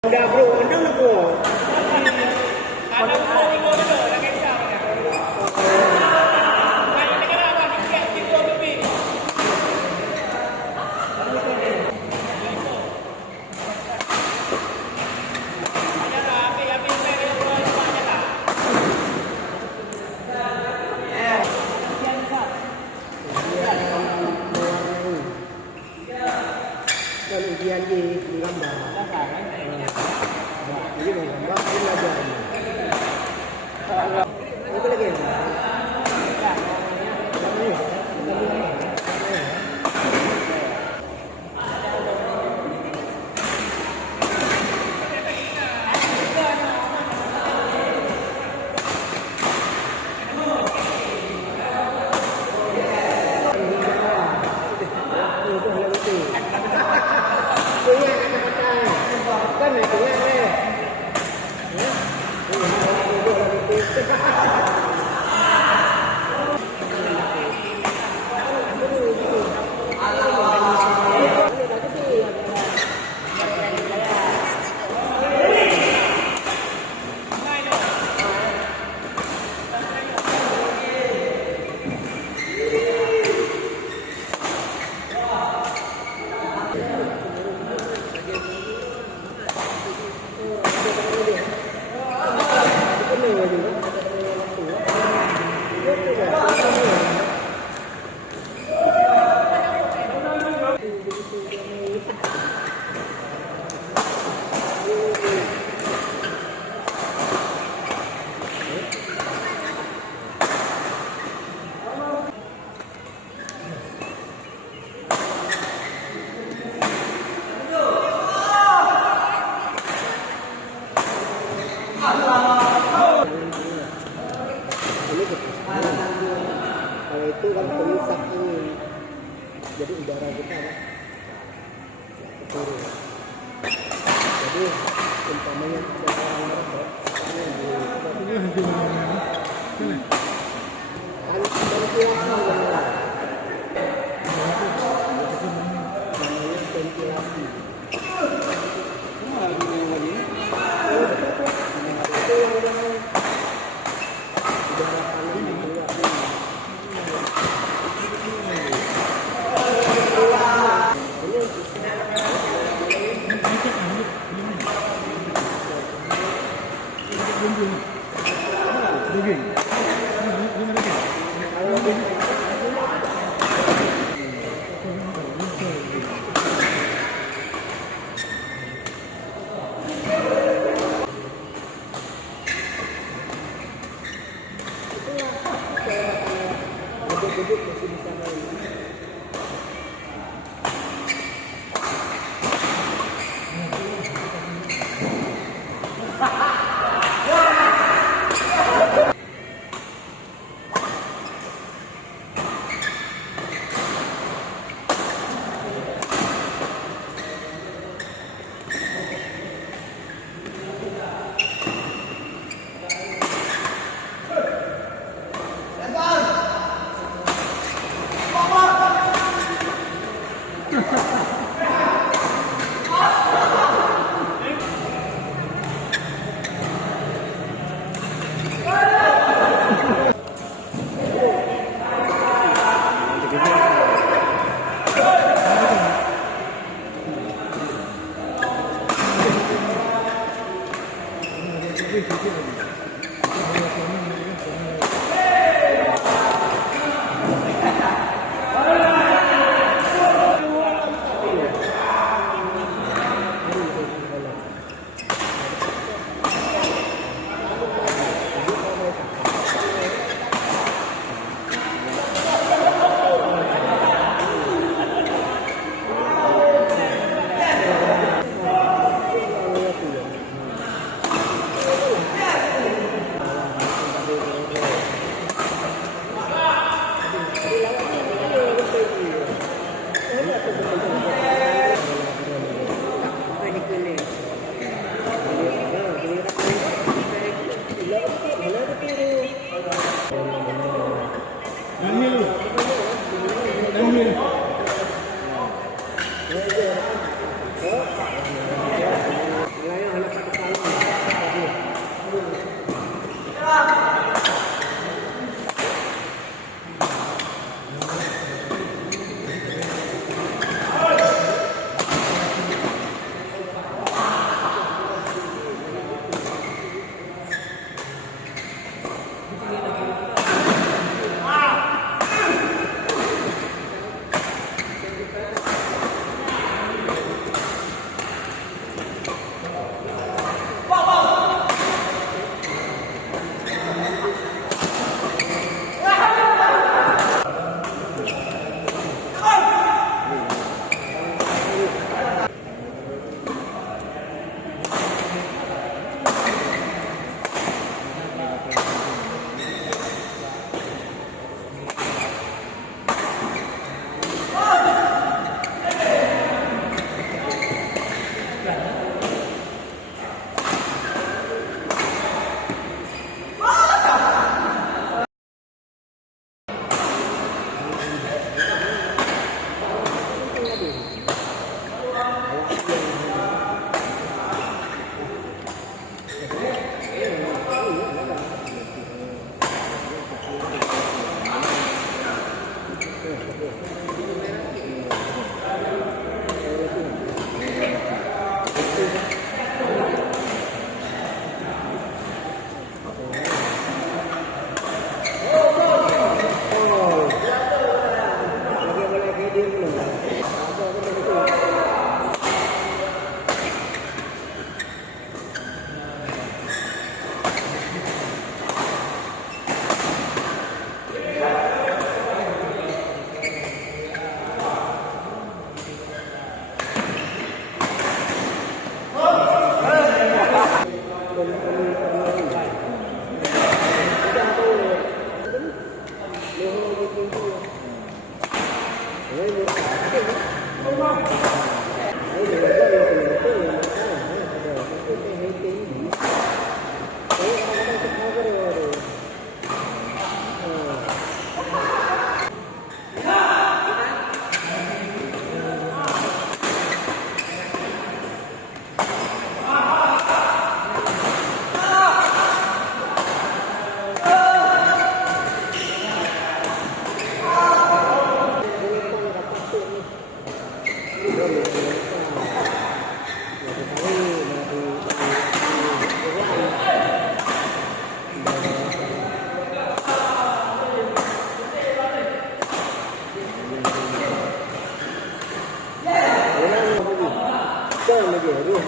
Udah bro, menang lah bro. Ada bro dulu dah kisah ni. Main ni kan apa sikit gitu lebih. Ajalah habis main dia buat ajalah. Kan ujian di gambar. Jadi menggambar ini belajar. Itu lagi. Punya kata-kata kan itu ya. Kalau itu kan pemisah angin, jadi udara kita turun. Jadi umpamanya ada orang merokok, kan ventilasi namanya ventilasi. Duduk masih bisa main.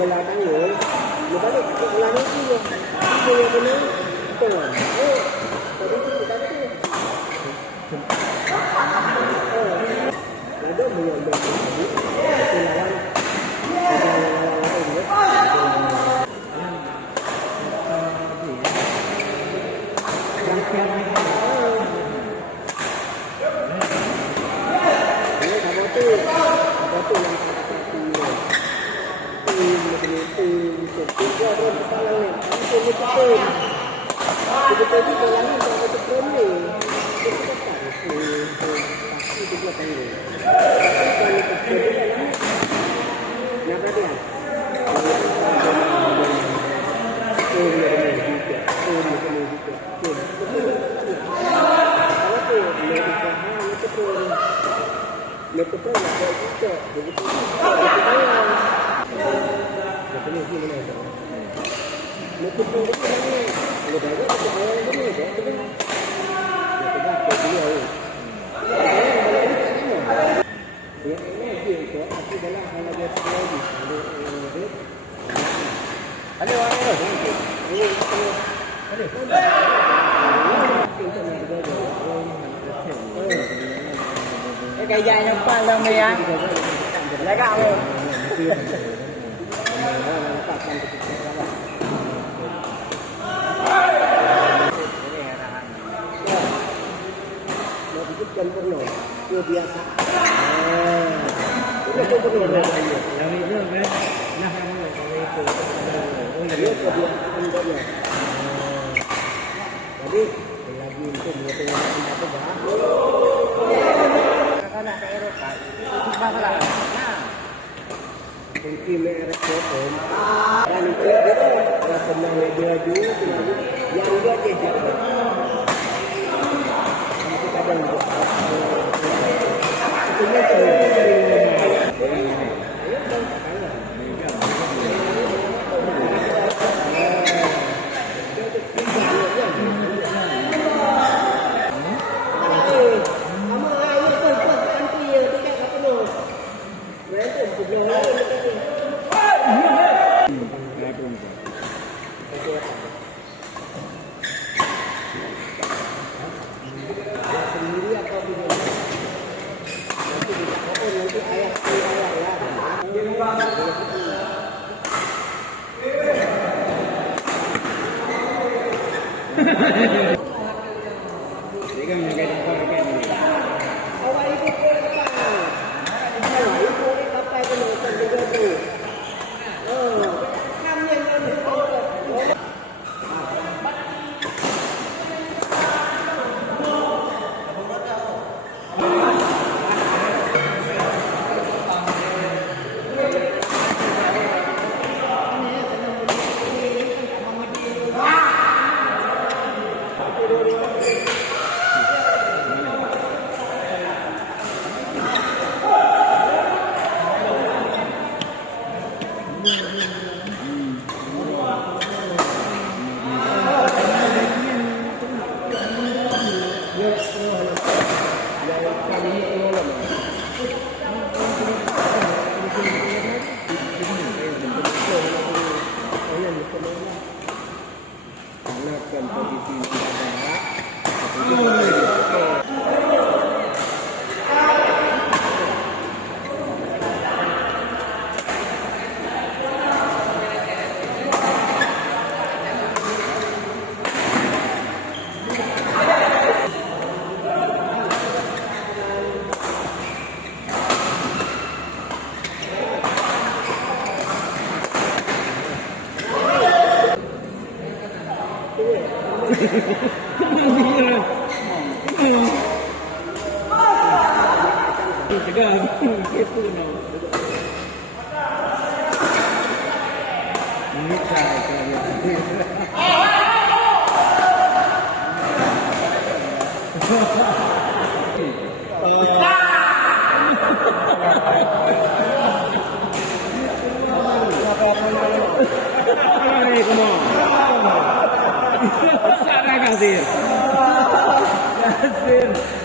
Bola tanggul, dia balik ke bola nanti dia. Dia yang benar, betul. Tadi tu kita tu. Ada banyak banyak tadi. Itu lawan. Yang siapa ni? Ini kamu tu yang Cái dây nó pha lên đi anh. Lấy gạo luôn. Chân con nổi chưa biasa. Itu kan benar benar. Yang ini kan nah yang itu. Dia kebiasaan dia. Jadi lagi untuk mengeluarkan apa dah. Karena ke Eropa. Itu masalah. Nah. Mungkin Eropa pun. Dan itu dia senang dia juga yang dia jadi. Kadang Nazir. Nazir.